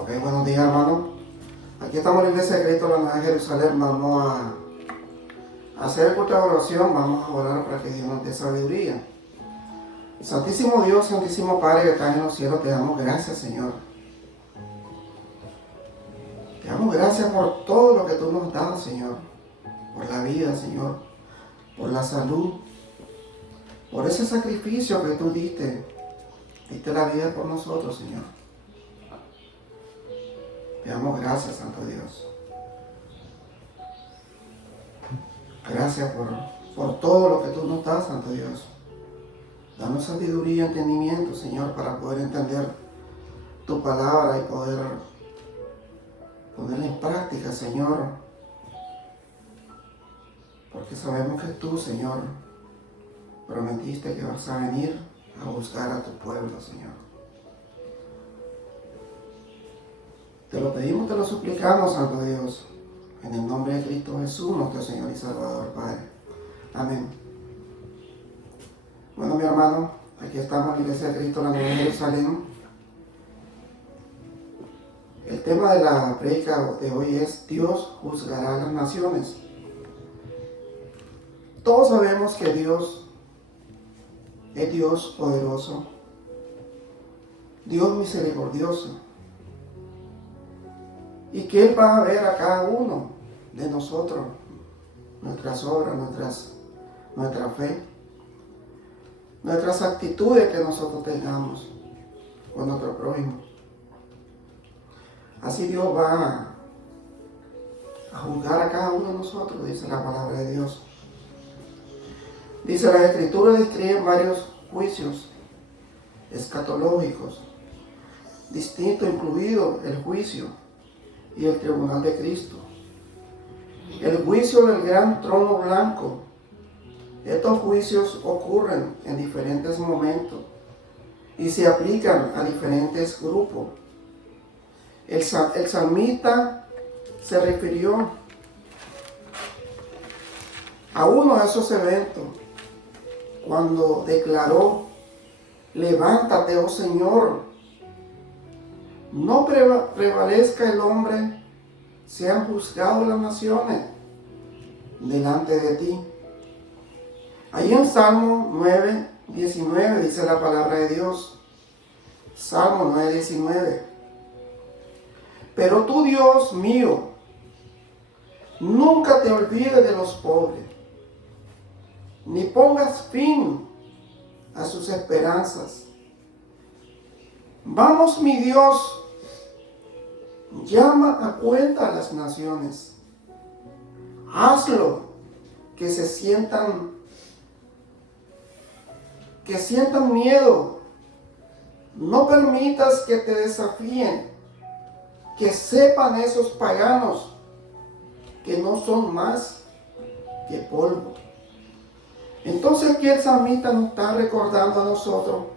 Ok, buenos días, hermano. Aquí estamos en la Iglesia de Cristo, la Nueva Jerusalén. Vamos a hacer el culto de oración. Vamos a orar para que Dios nos dé sabiduría. Santísimo Dios, Santísimo Padre que estás en los cielos, te damos gracias, Señor. Te damos gracias por todo lo que tú nos das, Señor. Por la vida, Señor. Por la salud. Por ese sacrificio que tú diste. Diste la vida por nosotros, Señor. Te damos gracias, Santo Dios. Gracias por todo lo que tú nos das, Santo Dios. Danos sabiduría y entendimiento, Señor, para poder entender tu palabra y poder ponerla en práctica, Señor. Porque sabemos que tú, Señor, prometiste que vas a venir a buscar a tu pueblo, Señor. Te lo pedimos, te lo suplicamos, Santo Dios, en el nombre de Cristo Jesús, nuestro Señor y Salvador, Padre. Amén. Bueno, mi hermano, aquí estamos en la Iglesia de Cristo, la Nueva Jerusalén. El tema de la prédica de hoy es: Dios juzgará a las naciones. Todos sabemos que Dios es Dios poderoso, Dios misericordioso, y que Él va a ver a cada uno de nosotros, nuestras obras, nuestra fe, nuestras actitudes que nosotros tengamos con nuestro prójimo. Así Dios va a juzgar a cada uno de nosotros, dice la palabra de Dios. Dice, las Escrituras describen varios juicios escatológicos, distintos, incluido el juicio y el tribunal de Cristo. El juicio del gran trono blanco. Estos juicios ocurren en diferentes momentos y se aplican a diferentes grupos. El salmista se refirió a uno de esos eventos cuando declaró: levántate, oh Señor, no prevalezca el hombre, sean juzgados las naciones delante de ti. Ahí en Salmo 9:19 dice la palabra de Dios. Salmo 9:19. Pero tú, Dios mío, nunca te olvides de los pobres, ni pongas fin a sus esperanzas. Vamos, mi Dios, llama a cuenta a las naciones. Hazlo que sientan miedo. No permitas que te desafíen, que sepan esos paganos que no son más que polvo. Entonces aquí el salmista nos está recordando a nosotros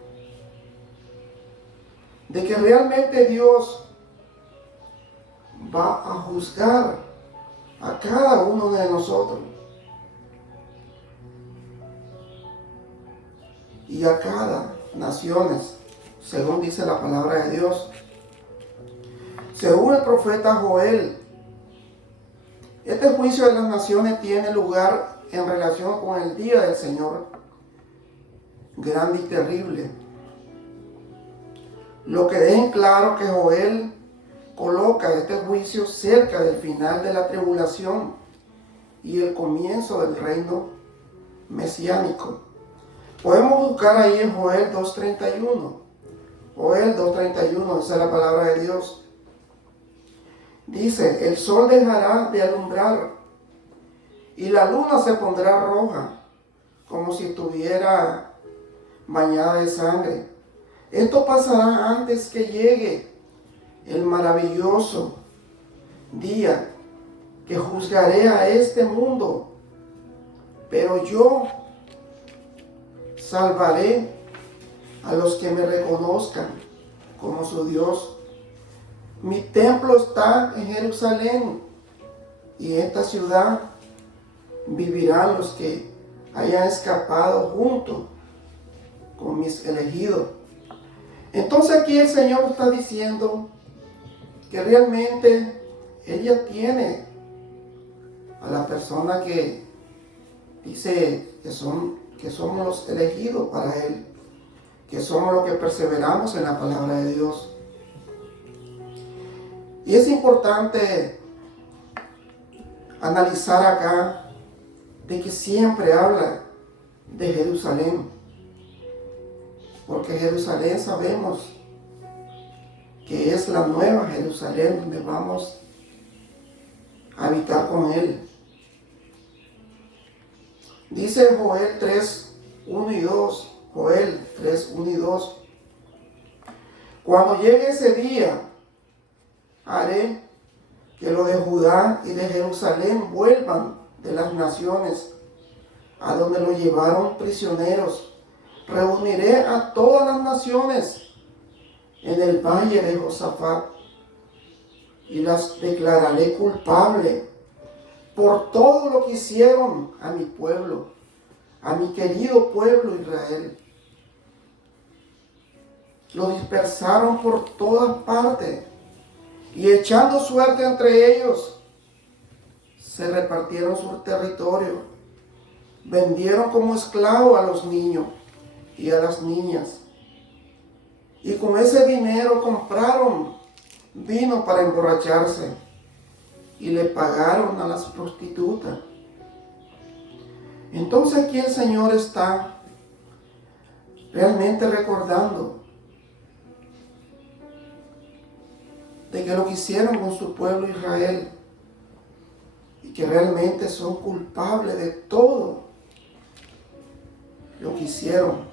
de que realmente Dios va a juzgar a cada uno de nosotros y a cada nación, según dice la palabra de Dios. Según el profeta Joel, este juicio de las naciones tiene lugar en relación con el día del Señor, grande y terrible. Lo que deja en claro que Joel coloca este juicio cerca del final de la tribulación y el comienzo del reino mesiánico. Podemos buscar ahí en Joel 2:31. Joel 2:31 dice la palabra de Dios. Dice: el sol dejará de alumbrar y la luna se pondrá roja, como si estuviera bañada de sangre. Esto pasará antes que llegue el maravilloso día que juzgaré a este mundo. Pero yo salvaré a los que me reconozcan como su Dios. Mi templo está en Jerusalén, y en esta ciudad vivirán los que hayan escapado junto con mis elegidos. Entonces aquí el Señor está diciendo que realmente Él ya tiene a la persona que dice que somos los elegidos para Él, que somos los que perseveramos en la palabra de Dios. Y es importante analizar acá de que siempre habla de Jerusalén, porque Jerusalén sabemos que es la nueva Jerusalén donde vamos a habitar con Él. Dice Joel 3, 1 y 2, Joel 3, 1 y 2, cuando llegue ese día, haré que los de Judá y de Jerusalén vuelvan de las naciones a donde los llevaron prisioneros. Reuniré a todas las naciones en el valle de Josafat y las declararé culpables por todo lo que hicieron a mi pueblo, a mi querido pueblo Israel. Lo dispersaron por todas partes y echando suerte entre ellos, se repartieron su territorio. Vendieron como esclavos a los niños y a las niñas. Y con ese dinero compraron vino para emborracharse y le pagaron a las prostitutas. Entonces aquí el Señor está realmente recordando de que lo que hicieron con su pueblo Israel y que realmente son culpables de todo lo que hicieron.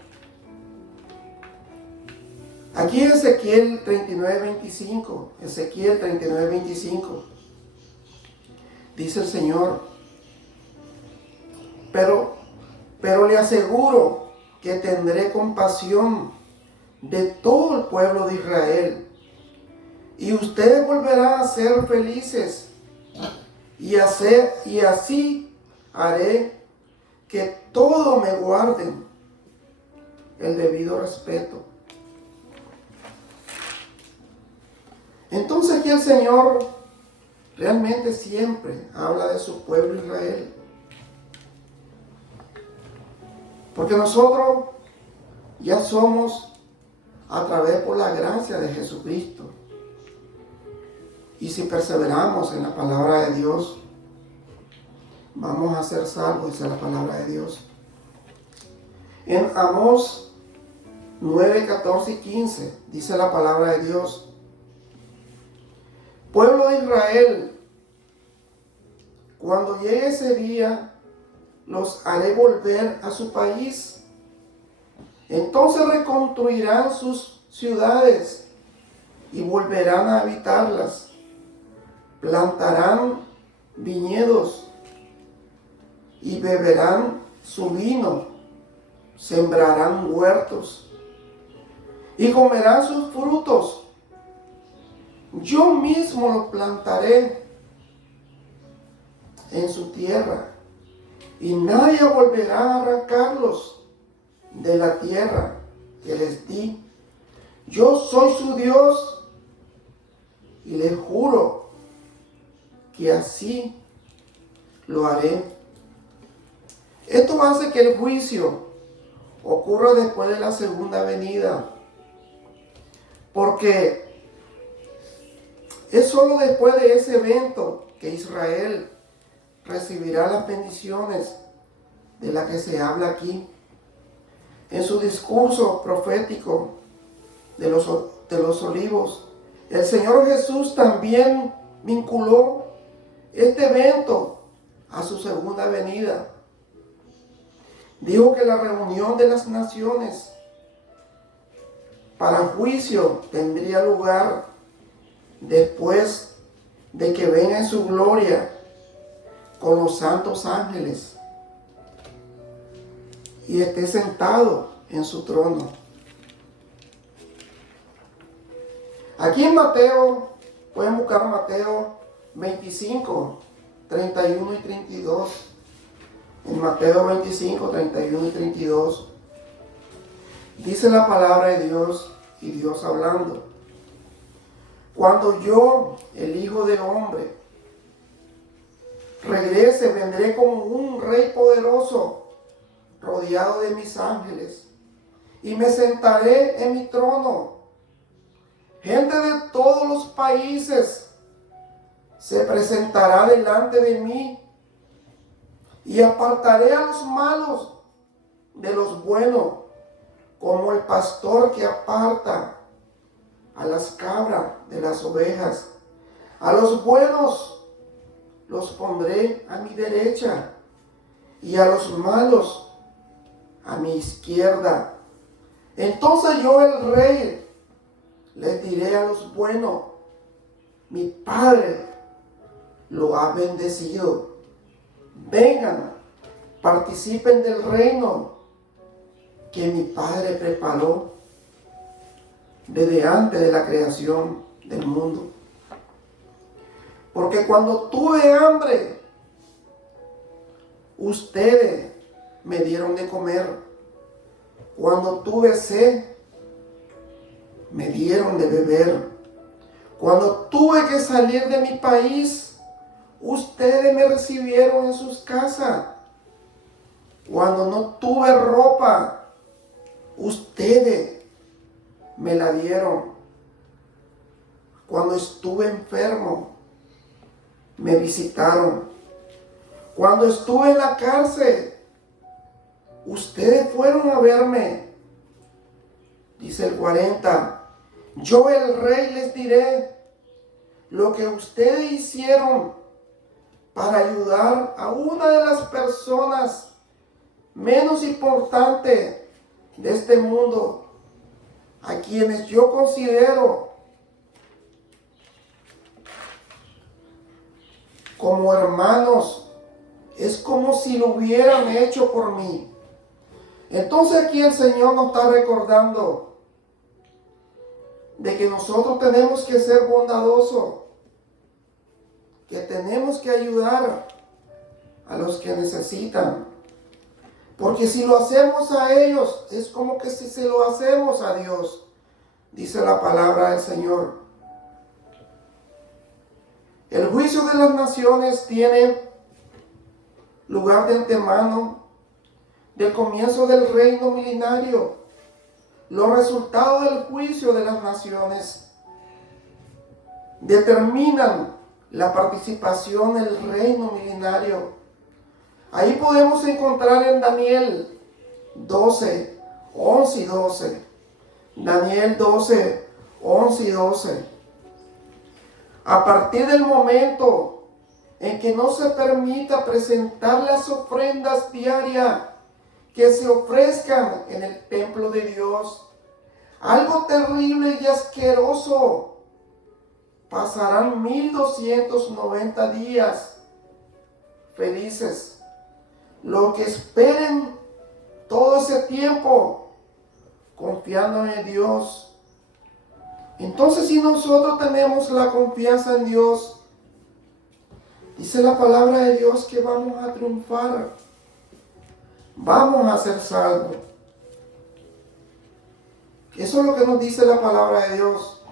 Aquí en Ezequiel 39:25, Ezequiel 39:25, dice el Señor, pero le aseguro que tendré compasión de todo el pueblo de Israel, y ustedes volverán a ser felices, y así haré que todos me guarden el debido respeto. Entonces aquí el Señor realmente siempre habla de su pueblo Israel. Porque nosotros ya somos a través por la gracia de Jesucristo. Y si perseveramos en la palabra de Dios, vamos a ser salvos, dice la palabra de Dios. En Amós 9, 14 y 15 dice la palabra de Dios: pueblo de Israel, cuando llegue ese día, los haré volver a su país. Entonces reconstruirán sus ciudades y volverán a habitarlas. Plantarán viñedos y beberán su vino. Sembrarán huertos y comerán sus frutos. Yo mismo los plantaré en su tierra, y nadie volverá a arrancarlos de la tierra que les di. Yo soy su Dios, y les juro que así lo haré. Esto hace que el juicio ocurra después de la segunda venida, porque es solo después de ese evento que Israel recibirá las bendiciones de las que se habla aquí. En su discurso profético de los olivos, el Señor Jesús también vinculó este evento a su segunda venida. Dijo que la reunión de las naciones para juicio tendría lugar después de que venga en su gloria con los santos ángeles y esté sentado en su trono. Aquí en Mateo, pueden buscar Mateo 25, 31 y 32. En Mateo 25, 31 y 32, dice la palabra de Dios, y Dios hablando: Cuando yo, el Hijo del Hombre, regrese, vendré como un rey poderoso, rodeado de mis ángeles, y me sentaré en mi trono. Gente de todos los países se presentará delante de mí, y apartaré a los malos de los buenos, como el pastor que aparta a las cabras de las ovejas. A los buenos los pondré a mi derecha, y a los malos a mi izquierda. Entonces yo, el rey, les diré a los buenos: mi Padre lo ha bendecido. Vengan, participen del reino que mi Padre preparó desde antes de la creación del mundo. Porque cuando tuve hambre, ustedes me dieron de comer. Cuando tuve sed, me dieron de beber. Cuando tuve que salir de mi país, ustedes me recibieron en sus casas. Cuando no tuve ropa, ustedes me la dieron. Cuando estuve enfermo, me visitaron. Cuando estuve en la cárcel, ustedes fueron a verme. Dice el 40. Yo, el rey, les diré lo que ustedes hicieron para ayudar a una de las personas menos importantes de este mundo, a quienes yo considero como hermanos. Es como si lo hubieran hecho por mí. Entonces aquí el Señor nos está recordando de que nosotros tenemos que ser bondadosos, que tenemos que ayudar a los que necesitan. Porque si lo hacemos a ellos, es como que si se lo hacemos a Dios, dice la palabra del Señor. El juicio de las naciones tiene lugar de antemano, del comienzo del reino milenario. Los resultados del juicio de las naciones determinan la participación en el reino milenario. Ahí podemos encontrar en Daniel 12, 11 y 12. Daniel 12, 11 y 12. A partir del momento en que no se permita presentar las ofrendas diarias que se ofrezcan en el templo de Dios, algo terrible y asqueroso. Pasarán 1290 días felices. Lo que esperen todo ese tiempo confiando en Dios. Entonces, si nosotros tenemos la confianza en Dios, dice la palabra de Dios que vamos a triunfar, vamos a ser salvos. Eso es lo que nos dice la palabra de Dios.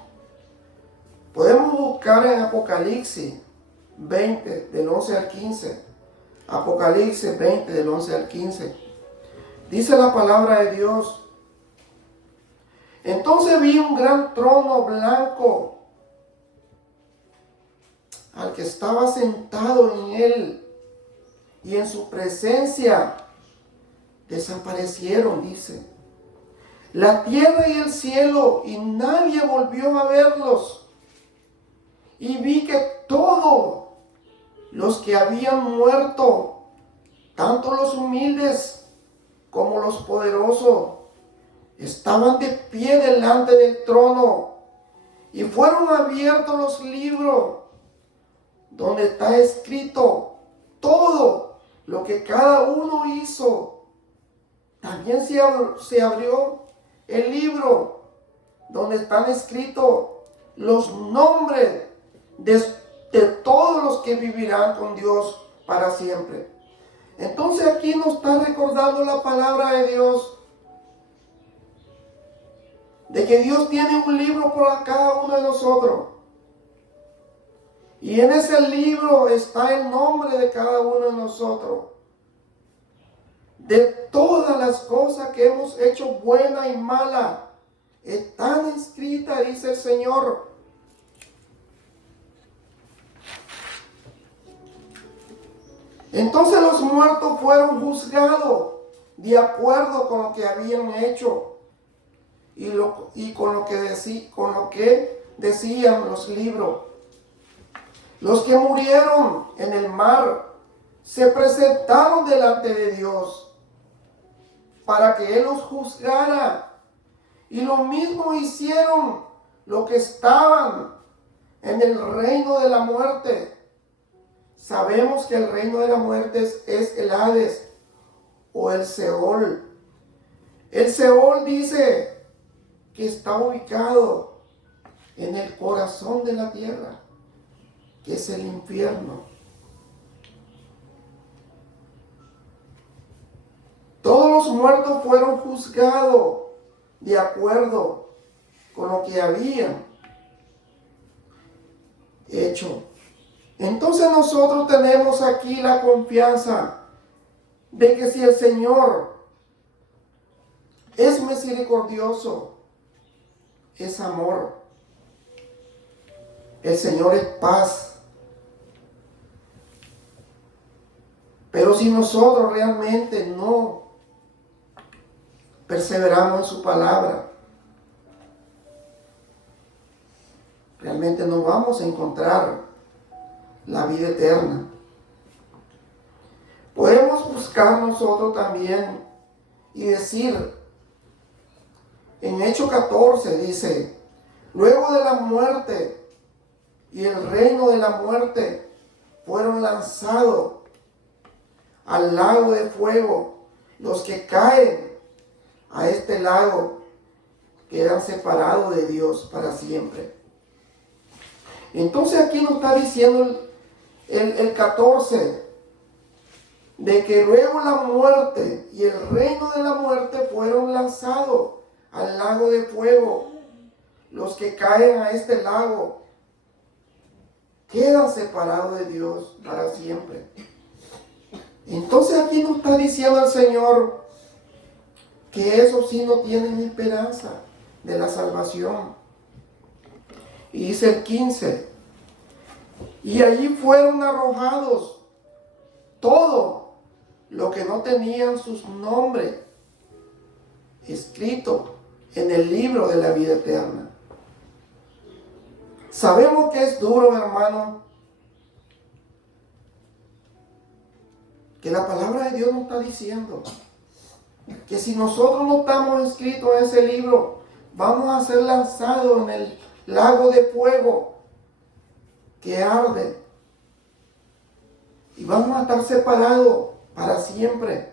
Podemos buscar en Apocalipsis 20, del 11 al 15. Apocalipsis 20, del 11 al 15. Dice la palabra de Dios: entonces vi un gran trono blanco, al que estaba sentado en él, y en su presencia desaparecieron, dice, la tierra y el cielo, y nadie volvió a verlos. Y vi que todos los que habían muerto, tanto los humildes como los poderosos, estaban de pie delante del trono, y fueron abiertos los libros donde está escrito todo lo que cada uno hizo. También se abrió el libro donde están escritos los nombres de todos los que vivirán con Dios para siempre. Entonces aquí nos está recordando la palabra de Dios, de que Dios tiene un libro para cada uno de nosotros. Y en ese libro está el nombre de cada uno de nosotros. De todas las cosas que hemos hecho, buena y mala, están escritas, dice el Señor. Entonces los muertos fueron juzgados de acuerdo con lo que habían hecho y con lo que decían los libros. Los que murieron en el mar se presentaron delante de Dios para que Él los juzgara. Y lo mismo hicieron los que estaban en el reino de la muerte. Sabemos que el reino de la muerte es el Hades o el Seol. El Seol dice que está ubicado en el corazón de la tierra, que es el infierno. Todos los muertos fueron juzgados de acuerdo con lo que habían hecho. Entonces nosotros tenemos aquí la confianza de que si el Señor es misericordioso, es amor, el Señor es paz. Pero si nosotros realmente no perseveramos en su palabra, realmente no vamos a encontrar la vida eterna. Podemos buscar nosotros también y decir, en Hechos 14 dice, luego de la muerte y el reino de la muerte fueron lanzados al lago de fuego. Los que caen a este lago quedan separados de Dios para siempre. Entonces aquí nos está diciendo el 14, de que luego la muerte y el reino de la muerte fueron lanzados al lago de fuego. Los que caen a este lago quedan separados de Dios para siempre. Entonces aquí nos está diciendo el Señor que esos sí no tienen esperanza de la salvación. Y dice el 15, y allí fueron arrojados todos los que no tenían sus nombres escritos en el libro de la vida eterna. Sabemos que es duro, hermano, que la palabra de Dios nos está diciendo que si nosotros no estamos escritos en ese libro, vamos a ser lanzados en el lago de fuego que arde y vamos a estar separados para siempre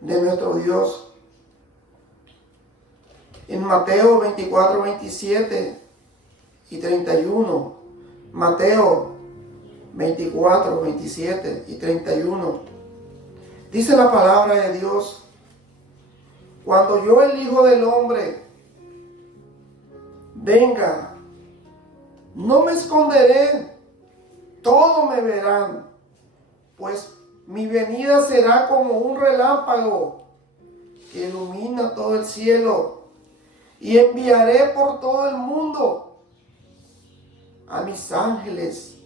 de nuestro Dios. En Mateo 24, 27 y 31, Mateo 24, 27 y 31, dice la palabra de Dios, cuando yo, el Hijo del Hombre, venga, no me esconderé, todos me verán, pues mi venida será como un relámpago que ilumina todo el cielo, y enviaré por todo el mundo a mis ángeles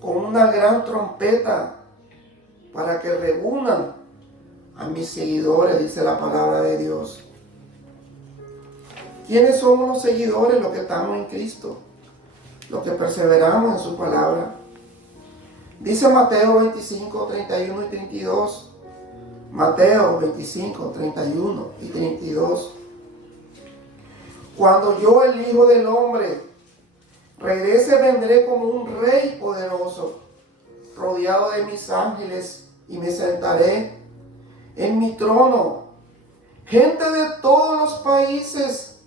con una gran trompeta para que reúnan a mis seguidores, dice la palabra de Dios. ¿Quiénes somos los seguidores? Los que estamos en Cristo, los que perseveramos en su palabra. Dice Mateo 25, 31 y 32. Mateo 25, 31 y 32. Cuando yo, el Hijo del Hombre, regrese, vendré como un rey poderoso, rodeado de mis ángeles, y me sentaré en mi trono. Gente de todos los países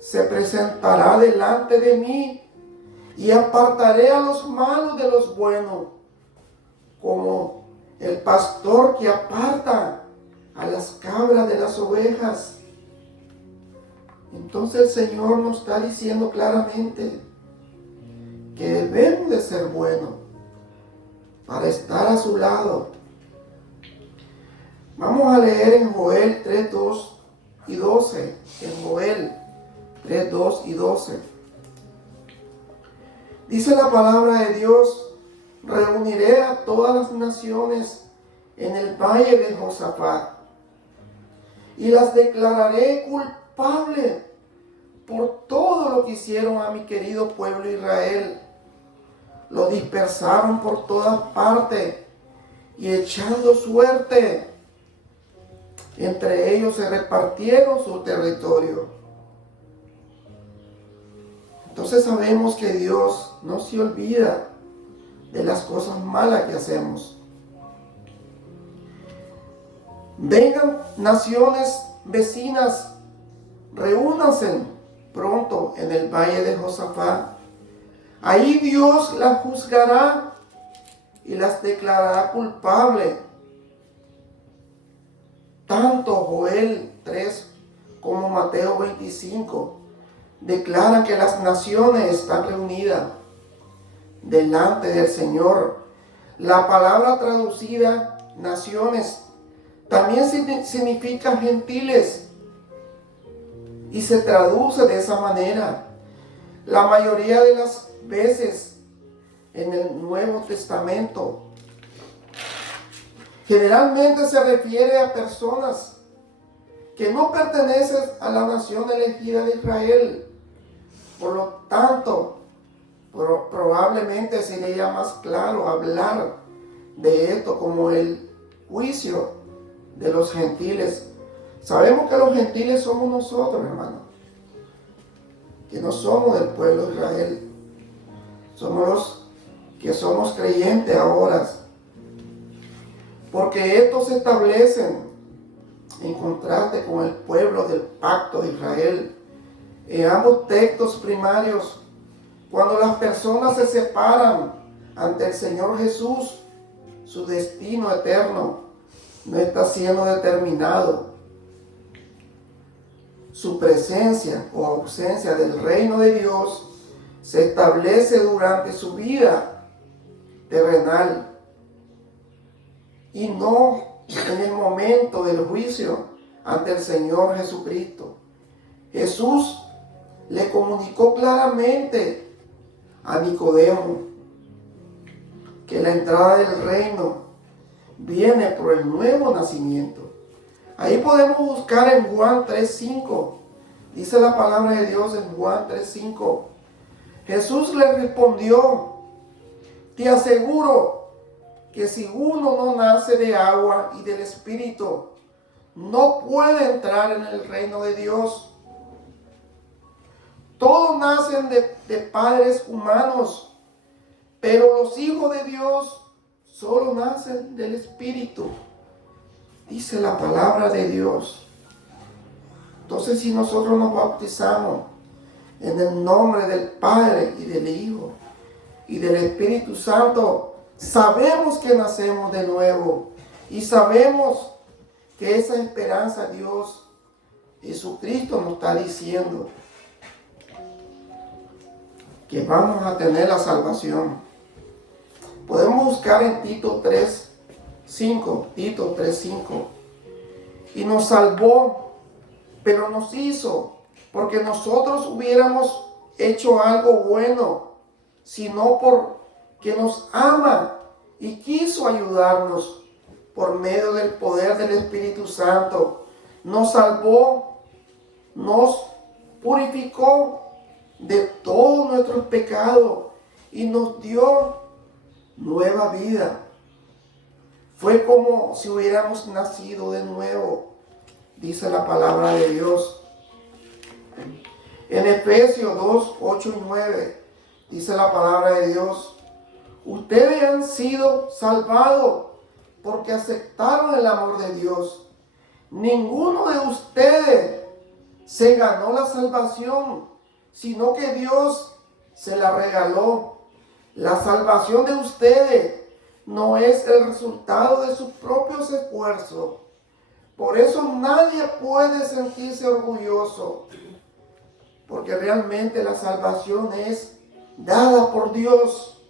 se presentará delante de mí, y apartaré a los malos de los buenos, como el pastor que aparta a las cabras de las ovejas. Entonces el Señor nos está diciendo claramente que debemos de ser buenos para estar a su lado. Vamos a leer en Joel 3, 2 y 12. En Joel 3, 2 y 12. Dice la palabra de Dios: reuniré a todas las naciones en el valle de Josafat y las declararé culpables por todo lo que hicieron a mi querido pueblo Israel. Lo dispersaron por todas partes y echando suerte, entre ellos se repartieron su territorio. Entonces sabemos que Dios no se olvida de las cosas malas que hacemos. Vengan naciones vecinas, reúnanse pronto en el valle de Josafat. Ahí Dios las juzgará y las declarará culpables. Tanto Joel 3 como Mateo 25 declaran que las naciones están reunidas delante del Señor. La palabra traducida naciones también significa gentiles y se traduce de esa manera. La mayoría de las veces en el Nuevo Testamento generalmente se refiere a personas que no pertenecen a la nación elegida de Israel. Por lo tanto, probablemente sería más claro hablar de esto como el juicio de los gentiles. Sabemos que los gentiles somos nosotros, hermanos, que no somos del pueblo de Israel. Somos los que somos creyentes ahora. Porque estos se establecen en contraste con el pueblo del pacto de Israel. En ambos textos primarios, cuando las personas se separan ante el Señor Jesús, su destino eterno no está siendo determinado. Su presencia o ausencia del reino de Dios se establece durante su vida terrenal y no en el momento del juicio ante el Señor Jesucristo. Jesús le comunicó claramente a Nicodemo que la entrada del reino viene por el nuevo nacimiento. Ahí podemos buscar en Juan 3:5. Dice la palabra de Dios en Juan 3:5. Jesús le respondió: te aseguro que si uno no nace de agua y del Espíritu, no puede entrar en el reino de Dios. Todos nacen de padres humanos, pero los hijos de Dios solo nacen del Espíritu. Dice la palabra de Dios. Entonces, si nosotros nos bautizamos en el nombre del Padre y del Hijo y del Espíritu Santo, sabemos que nacemos de nuevo y sabemos que esa esperanza Dios, Jesucristo, nos está diciendo que vamos a tener la salvación. Podemos buscar en Tito 3:5, Tito 3:5. Y nos salvó, pero nos hizo, porque nosotros hubiéramos hecho algo bueno, sino porque nos ama y quiso ayudarnos por medio del poder del Espíritu Santo. Nos salvó, nos purificó de todos nuestros pecados y nos dio nueva vida. Fue como si hubiéramos nacido de nuevo, dice la palabra de Dios. En Efesios 2, 8 y 9, dice la palabra de Dios: ustedes han sido salvados porque aceptaron el amor de Dios. Ninguno de ustedes se ganó la salvación, sino que Dios se la regaló. La salvación de ustedes no es el resultado de sus propios esfuerzos. Por eso nadie puede sentirse orgulloso, porque realmente la salvación es dada por Dios,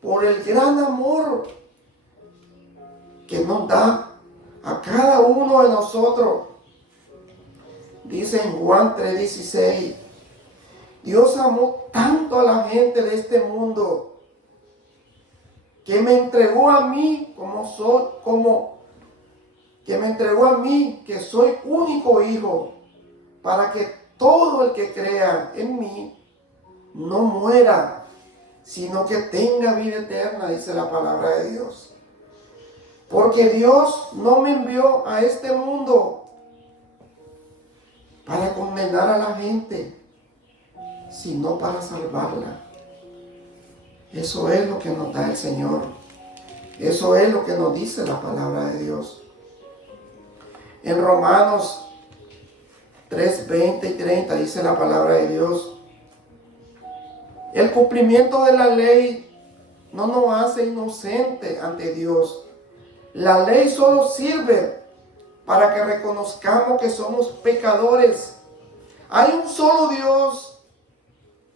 por el gran amor que nos da a cada uno de nosotros. Dice en Juan 3:16, Dios amó tanto a la gente de este mundo que me entregó a mí que me entregó a mí, que soy único hijo, para que todo el que crea en mí no muera, sino que tenga vida eterna, dice la palabra de Dios. Porque Dios no me envió a este mundo para condenar a la gente, sino para salvarla. Eso es lo que nos da el Señor. Eso es lo que nos dice la palabra de Dios. En Romanos 3:20 y 30 dice la palabra de Dios: el cumplimiento de la ley no nos hace inocente ante Dios. La ley solo sirve para que reconozcamos que somos pecadores. Hay un solo Dios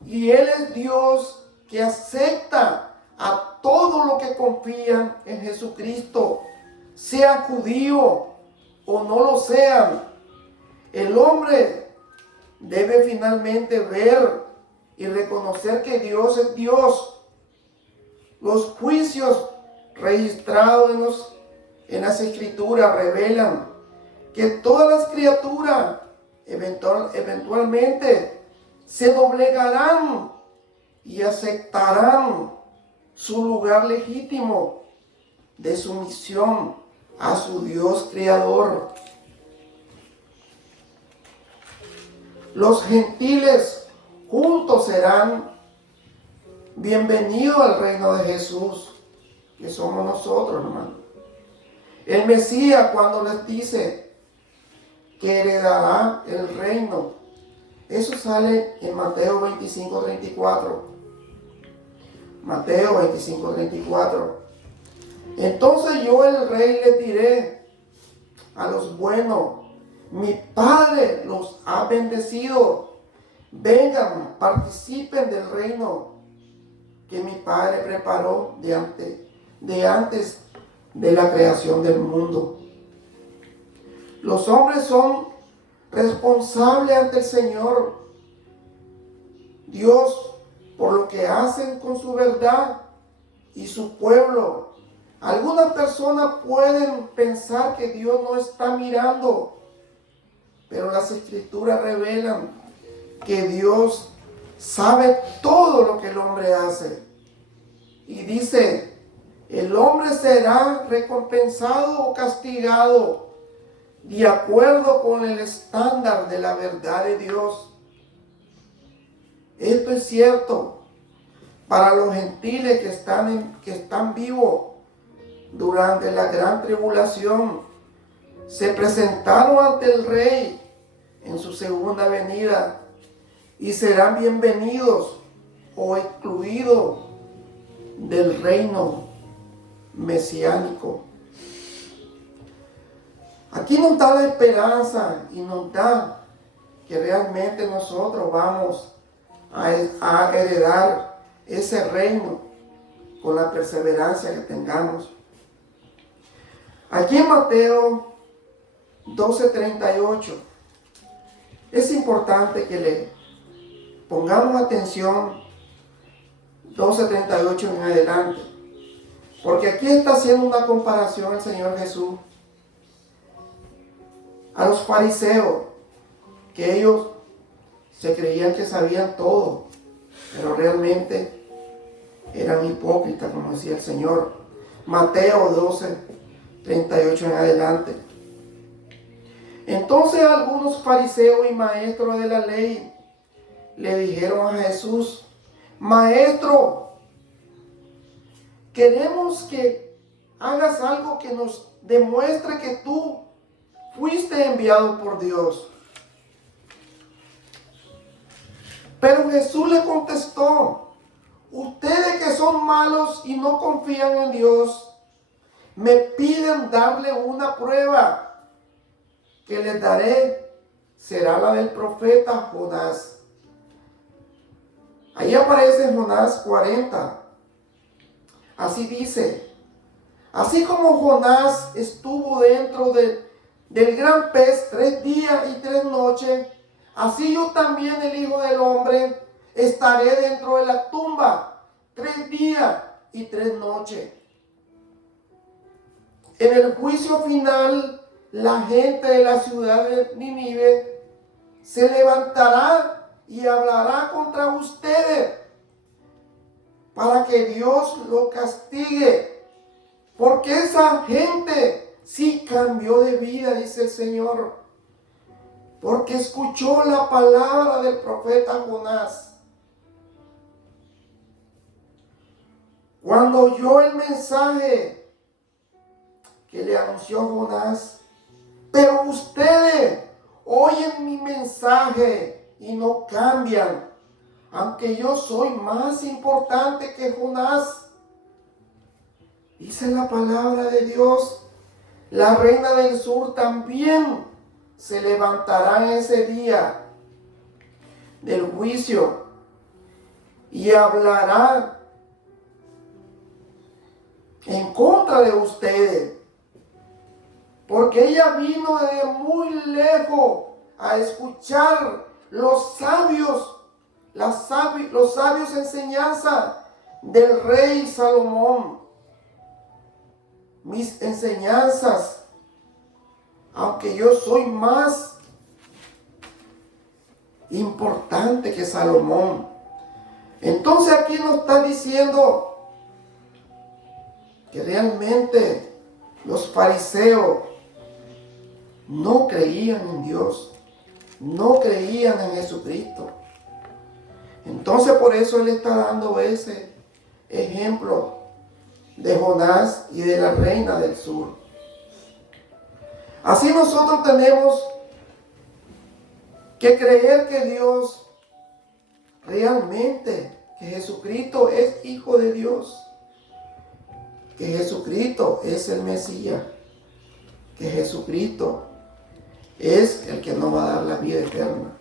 y Él es Dios que acepta a todos los que confían en Jesucristo, sea judío o no lo sean. El hombre debe finalmente ver y reconocer que Dios es Dios. Los juicios registrados en las Escrituras revelan que todas las criaturas eventualmente se doblegarán y aceptarán su lugar legítimo de sumisión a su Dios creador. Los gentiles juntos serán bienvenidos al reino de Jesús, que somos nosotros, hermano. El Mesías, cuando les dice que heredará el reino, eso sale en Mateo 25:34. Mateo 25:34. Entonces yo, el rey, les diré a los buenos: mi Padre los ha bendecido. Vengan, participen del reino que mi Padre preparó de antes de la creación del mundo. Los hombres son responsables ante el Señor Dios por lo que hacen con su verdad y su pueblo. Algunas personas pueden pensar que Dios no está mirando, pero las Escrituras revelan que Dios sabe todo lo que el hombre hace. Y dice: el hombre será recompensado o castigado de acuerdo con el estándar de la verdad de Dios. Esto es cierto para los gentiles que están vivos durante la gran tribulación. Se presentaron ante el Rey en su segunda venida y serán bienvenidos o excluidos del reino mesiánico. Aquí nos da la esperanza y nos da que realmente nosotros vamos a heredar ese reino con la perseverancia que tengamos. Aquí en Mateo 12:38 es importante que le pongamos atención 12:38 en adelante, porque aquí está haciendo una comparación el Señor Jesús a los fariseos, que ellos se creían que sabían todo, pero realmente eran hipócritas, como decía el Señor. Mateo 12:38 en adelante. Entonces algunos fariseos y maestros de la ley le dijeron a Jesús: Maestro, queremos que hagas algo que nos demuestre que tú fuiste enviado por Dios. Pero Jesús le contestó: ustedes que son malos y no confían en Dios, me piden darle una prueba. Que les daré será la del profeta Jonás. Ahí aparece en Jonás 40. Así dice: así como Jonás estuvo dentro del gran pez 3 días y 3 noches, así yo también, el Hijo del Hombre, estaré dentro de la tumba 3 días y 3 noches. En el juicio final, la gente de la ciudad de Nínive se levantará y hablará contra ustedes para que Dios lo castigue. Porque esa gente sí cambió de vida, dice el Señor. Porque escuchó la palabra del profeta Jonás. Cuando oyó el mensaje que le anunció Jonás: pero ustedes oyen mi mensaje y no cambian, aunque yo soy más importante que Jonás. Dice la palabra de Dios: la reina del sur también se levantará en ese día del juicio y hablará en contra de ustedes, porque ella vino desde muy lejos a escuchar los sabios enseñanzas del rey Salomón. Mis enseñanzas, aunque yo soy más importante que Salomón. Entonces aquí nos está diciendo que realmente los fariseos no creían en Dios, no creían en Jesucristo. Entonces por eso Él está dando ese ejemplo de Jonás y de la reina del sur. Así nosotros tenemos que creer que Dios realmente, que Jesucristo es Hijo de Dios, que Jesucristo es el Mesías, que Jesucristo es el que nos va a dar la vida eterna.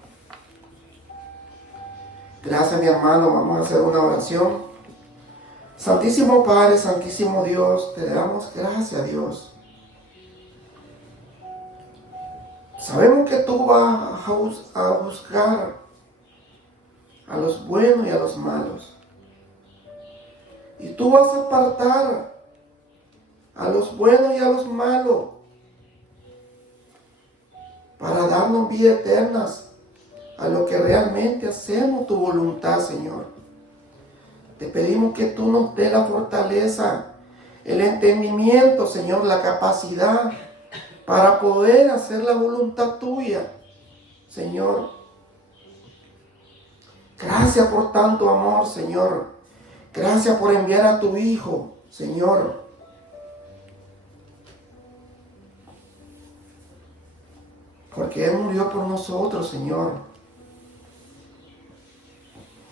Gracias, mi hermano. Vamos a hacer una oración. Santísimo Padre, Santísimo Dios, te damos gracias, Dios. Sabemos que tú vas a juzgar a los buenos y a los malos. Y tú vas a apartar a los buenos y a los malos para darnos vida eternas a lo que realmente hacemos tu voluntad, Señor. Te pedimos que tú nos des la fortaleza, el entendimiento, Señor, la capacidad para poder hacer la voluntad tuya, Señor. Gracias por tanto amor, Señor. Gracias por enviar a tu Hijo, Señor. Porque Él murió por nosotros, Señor.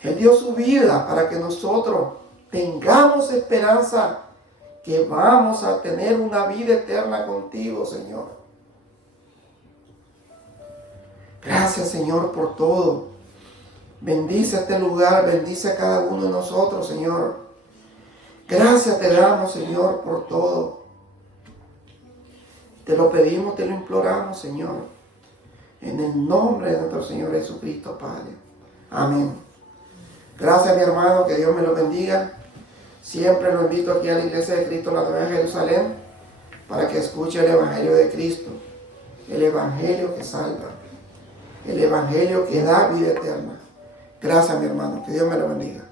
Él dio su vida para que nosotros tengamos esperanza que vamos a tener una vida eterna contigo, Señor. Gracias, Señor, por todo. Bendice este lugar, bendice a cada uno de nosotros, Señor. Gracias te damos, Señor, por todo. Te lo pedimos, te lo imploramos, Señor. En el nombre de nuestro Señor Jesucristo, Padre. Amén. Gracias, mi hermano, que Dios me lo bendiga. Siempre lo invito aquí a la Iglesia de Cristo, la Nueva Jerusalén, para que escuche el Evangelio de Cristo. El Evangelio que salva. El Evangelio que da vida eterna. Gracias, mi hermano. Que Dios me lo bendiga.